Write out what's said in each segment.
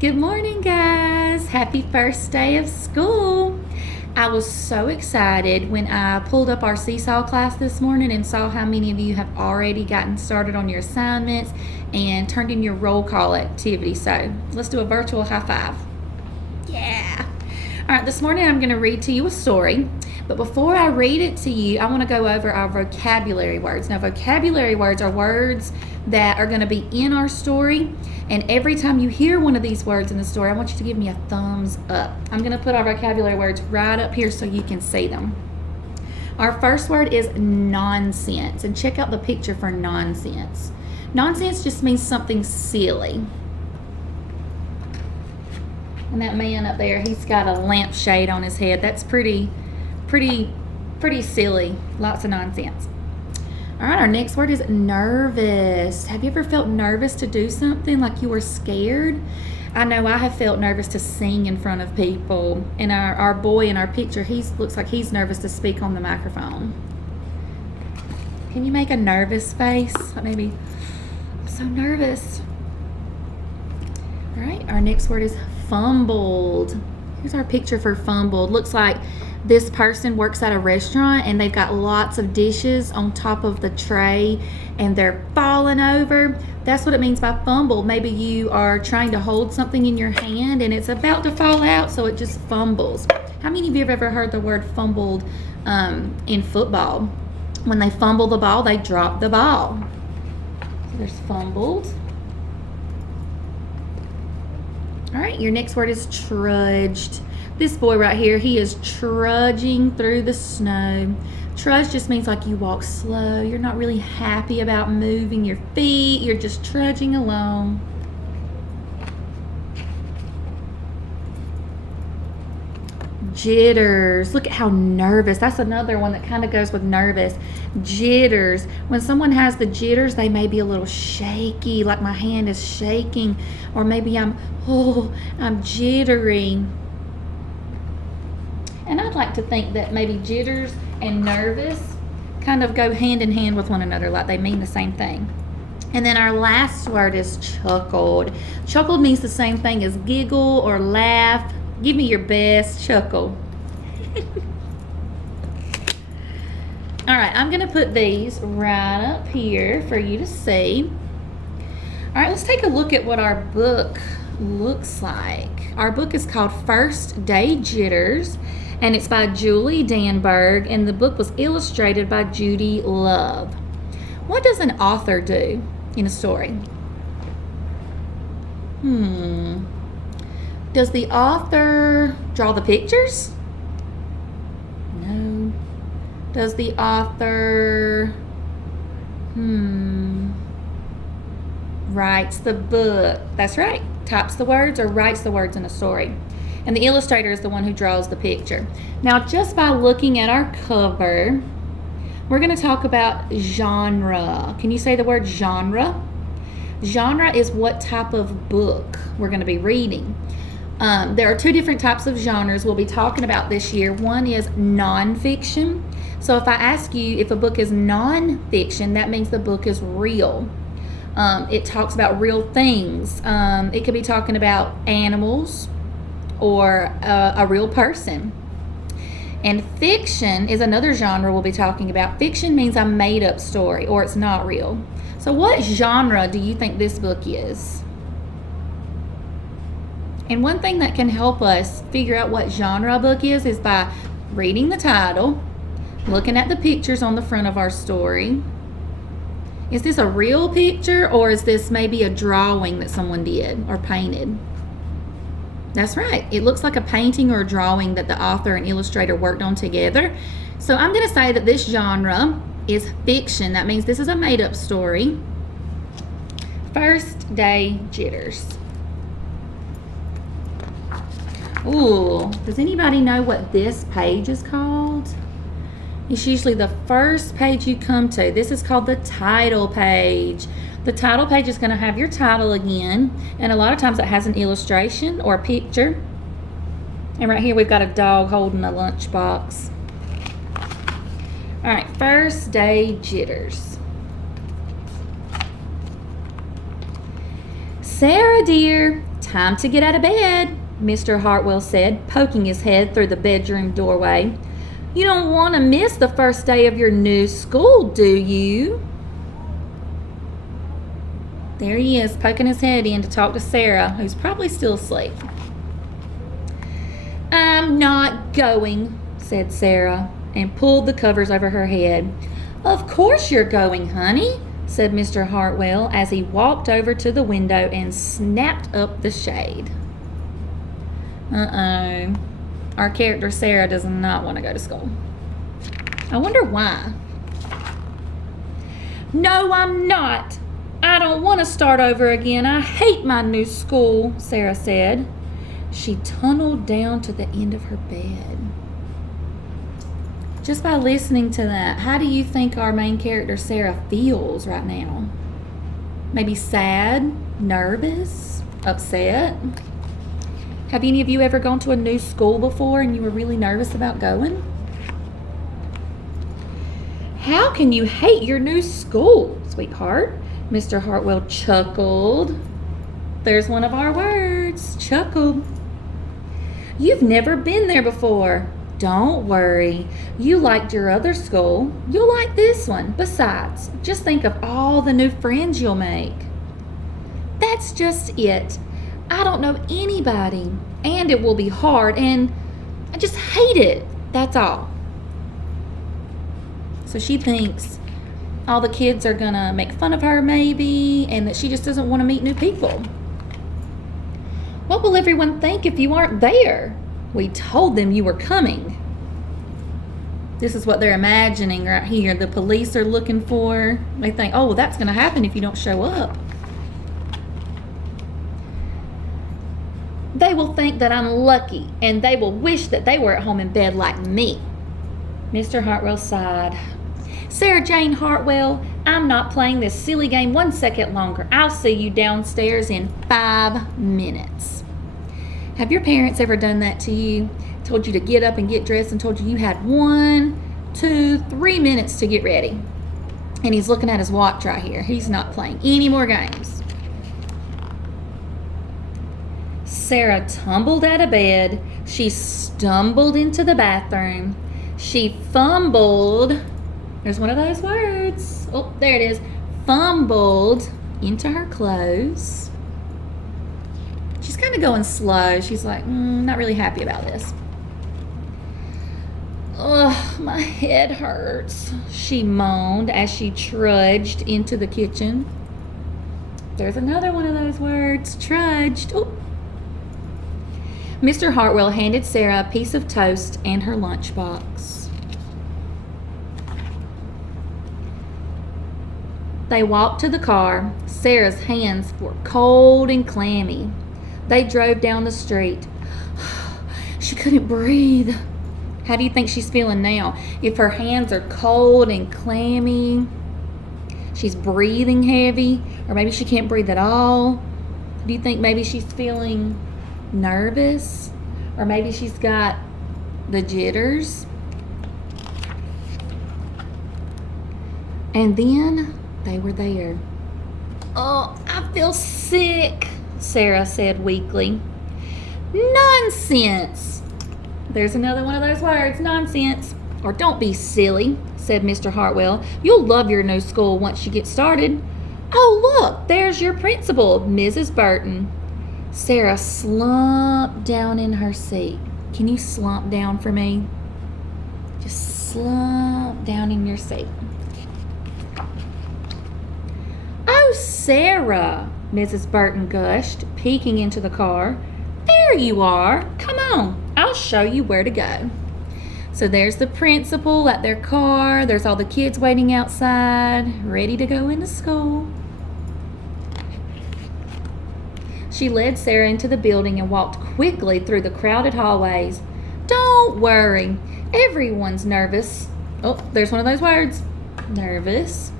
Good morning, guys. Happy first day of school. I was so excited when I pulled up our seesaw class this morning and saw how many of you have already gotten started on your assignments and turned in your roll call activity. So let's do a virtual high five. Yeah. All right, this morning I'm going to read to you a story. But before I read it to you, I want to go over our vocabulary words. Now, vocabulary words are words that are going to be in our story. And every time you hear one of these words in the story, I want you to give me a thumbs up. I'm going to put our vocabulary words right up here so you can see them. Our first word is nonsense. And check out the picture for nonsense. Nonsense just means something silly. And that man up there, he's got a lampshade on his head. That's pretty silly. Lots of nonsense. All right, our next word is nervous. Have you ever felt nervous to do something, like you were scared? I know I have felt nervous to sing in front of people. And our boy in our picture, he looks like he's nervous to speak on the microphone. Can you make a nervous face? Maybe, I'm so nervous. All right, our next word is fumbled. Here's our picture for fumbled. Looks like this person works at a restaurant and they've got lots of dishes on top of the tray and they're falling over. That's what it means by fumble. Maybe you are trying to hold something in your hand and it's about to fall out, so it just fumbles. How many of you have ever heard the word fumbled in football? When they fumble the ball, they drop the ball. So there's fumbled. All right, your next word is trudged. This boy right here, he is trudging through the snow. Trudge just means like you walk slow. You're not really happy about moving your feet. You're just trudging along. Jitters. Look at how nervous. That's another one that kind of goes with nervous. Jitters. When someone has the jitters, they may be a little shaky, like my hand is shaking, or maybe I'm jittery. And I'd like to think that maybe jitters and nervous kind of go hand in hand with one another, like they mean the same thing. And then our last word is chuckled. Chuckled means the same thing as giggle or laugh. Give me your best chuckle. All right, I'm going to put these right up here for you to see. All right, let's take a look at what our book looks like. Our book is called First Day Jitters, and it's by Julie Danberg, and the book was illustrated by Judy Love. What does an author do in a story? Does the author draw the pictures? No. Does the author writes the book? That's right. Types the words or writes the words in a story. And the illustrator is the one who draws the picture. Now, just by looking at our cover, we're going to talk about genre. Can you say the word genre? Genre is what type of book we're going to be reading. There are two different types of genres we'll be talking about this year. One is nonfiction. So if I ask you if a book is nonfiction, that means the book is real. It talks about real things. It could be talking about animals or a real person. And fiction is another genre we'll be talking about. Fiction means a made-up story or it's not real. So what genre do you think this book is? And one thing that can help us figure out what genre a book is by reading the title, looking at the pictures on the front of our story. Is this a real picture or is this maybe a drawing that someone did or painted? That's right. It looks like a painting or a drawing that the author and illustrator worked on together. So I'm going to say that this genre is fiction. That means this is a made-up story. First Day Jitters. Ooh, does anybody know what this page is called? It's usually the first page you come to. This is called the title page. The title page is going to have your title again, and a lot of times it has an illustration or a picture. And right here we've got a dog holding a lunchbox. All right, First Day Jitters. Sarah dear, Time to get out of bed, Mr. Hartwell said, poking his head through the bedroom doorway. You don't want to miss the first day of your new school, do you? There he is, poking his head in to talk to Sarah, who's probably still asleep. I'm not going, said Sarah, and pulled the covers over her head. Of course you're going, honey, said Mr. Hartwell as he walked over to the window and snapped up the shade. Uh-oh. Our character Sarah does not want to go to school. I wonder why. No, I'm not. I don't want to start over again. I hate my new school, Sarah said. She tunneled down to the end of her bed. Just by listening to that, how do you think our main character Sarah feels right now? Maybe sad, nervous, upset? Have any of you ever gone to a new school before and you were really nervous about going? How can you hate your new school, sweetheart? Mr. Hartwell chuckled. There's one of our words, chuckled. You've never been there before. Don't worry. You liked your other school. You'll like this one. Besides, just think of all the new friends you'll make. That's just it. I don't know anybody, and it will be hard, and I just hate it. That's all. So she thinks all the kids are gonna make fun of her maybe, and that she just doesn't want to meet new people. What will everyone think if you aren't there? We told them you were coming. This is what they're imagining right here. The police are looking for. They think, oh, well, that's gonna happen if you don't show up. They will think that I'm lucky, and they will wish that they were at home in bed like me. Mr. Hartwell sighed. Sarah Jane Hartwell, I'm not playing this silly game 1 second longer. I'll see you downstairs in 5 minutes. Have your parents ever done that to you? Told you to get up and get dressed and told you had 1, 2, 3 minutes to get ready. And he's looking at his watch right here. He's not playing any more games. Sarah tumbled out of bed. She stumbled into the bathroom. She fumbled. There's one of those words. Oh, there it is. Fumbled into her clothes. She's kind of going slow. She's like, not really happy about this. Ugh, my head hurts, she moaned as she trudged into the kitchen. There's another one of those words, trudged. Oh. Mr. Hartwell handed Sarah a piece of toast and her lunchbox. They walked to the car. Sarah's hands were cold and clammy. They drove down the street. She couldn't breathe. How do you think she's feeling now? If her hands are cold and clammy, she's breathing heavy, or maybe she can't breathe at all. Do you think maybe she's feeling nervous, or maybe she's got the jitters? And then they were there. Oh, I feel sick, Sarah said weakly. Nonsense. There's another one of those words, nonsense. Or don't be silly, said Mr. Hartwell. You'll love your new school once you get started. Oh, look, there's your principal, Mrs. Burton. Sarah slumped down in her seat. Can you slump down for me? Just slump down in your seat. Oh, Sarah, Mrs. Burton gushed, peeking into the car. There you are. Come on, I'll show you where to go. So there's the principal at their car. There's all the kids waiting outside, ready to go into school. She led Sarah into the building and walked quickly through the crowded hallways. Don't worry, everyone's nervous. Oh, there's one of those words, nervous.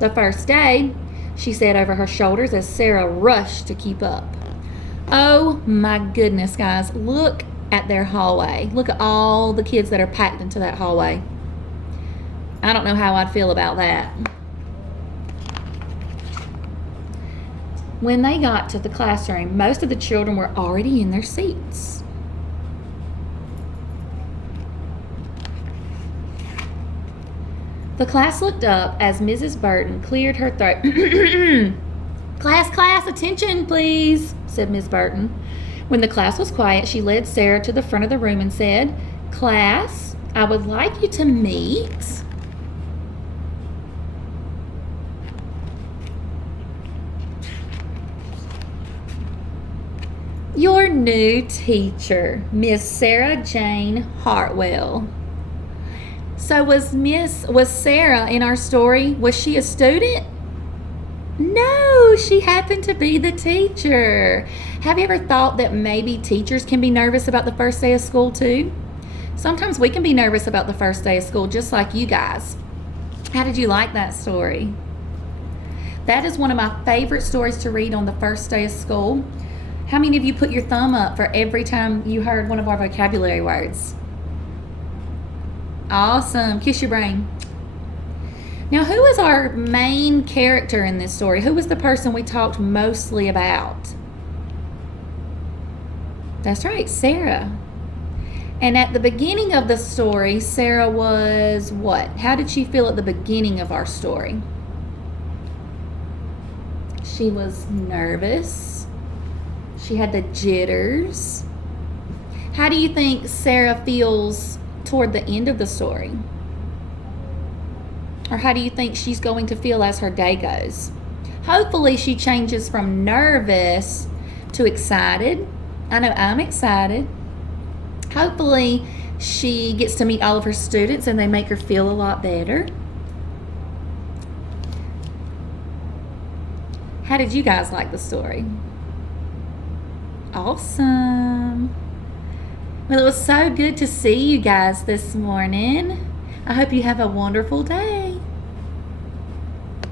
The first day, she said over her shoulders as Sarah rushed to keep up. Oh my goodness, guys, look at their hallway. Look at all the kids that are packed into that hallway. I don't know how I'd feel about that. When they got to the classroom, most of the children were already in their seats. The class looked up as Mrs. Burton cleared her throat. Class, attention, please, said Miss Burton. When the class was quiet, she led Sarah to the front of the room and said, Class, I would like you to meet your new teacher, Miss Sarah Jane Hartwell. So was Sarah in our story, was she a student? No, she happened to be the teacher. Have you ever thought that maybe teachers can be nervous about the first day of school too? Sometimes we can be nervous about the first day of school just like you guys. How did you like that story? That is one of my favorite stories to read on the first day of school. How many of you put your thumb up for every time you heard one of our vocabulary words? Awesome. Kiss your brain. Now, who is our main character in this story? Who was the person we talked mostly about? That's right, Sarah. And at the beginning of the story, Sarah was what? How did she feel at the beginning of our story? She was nervous. She had the jitters. How do you think Sarah feels toward the end of the story? Or how do you think she's going to feel as her day goes? Hopefully she changes from nervous to excited. I know I'm excited. Hopefully she gets to meet all of her students and they make her feel a lot better. How did you guys like the story? Awesome. Well, it was so good to see you guys this morning. I hope you have a wonderful day.